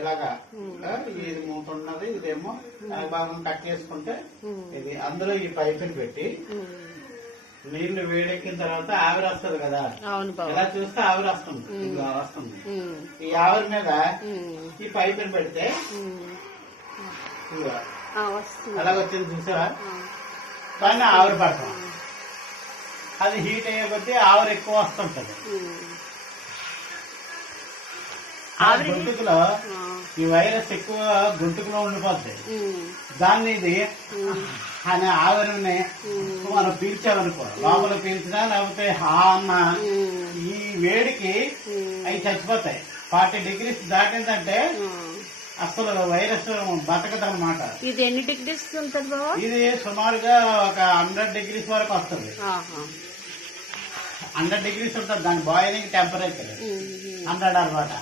ఇలాగా ఇది మూత ఉన్నది, ఇదేమో భాగం కట్ చేసుకుంటే ఇది అందులో ఈ పైపుని పెట్టి నీళ్లు వేడెక్కిన తర్వాత ఆవిరి వస్తుంది కదా, ఇలా చూస్తే ఆవిరి వస్తుంది, ఇది వస్తుంది. ఈ ఆవిరి మీద ఈ పైపుని పెడితే అలాగ వచ్చింది చూసావా, కానీ ఆవిరి పడతాం. అది హీట్ అయ్యే కొద్దీ ఆవిరి ఎక్కువ వస్తుంటది. గొంతుకులో ఈ వైరస్ ఎక్కువ గొంతుకులో ఉండిపోద్ది. దాన్ని ఇది అనే ఆవిరిని మనం పీల్చామనుకో, లోపల పీల్చినా లేకపోతే అన్న ఈ వేడికి అవి చచ్చిపోతాయి. 40 degrees దాటిందంటే అసలు వైరస్ బతకదన్నమాట. ఇది ఎన్ని డిగ్రీస్ ఉంటుంది బాబా? ఇది సుమారుగా ఒక 100 degrees వరకు వస్తుంది. 100 degrees ఉంటుంది దాని బాయిలింగ్ టెంపరేచర్ 100 అన్నమాట.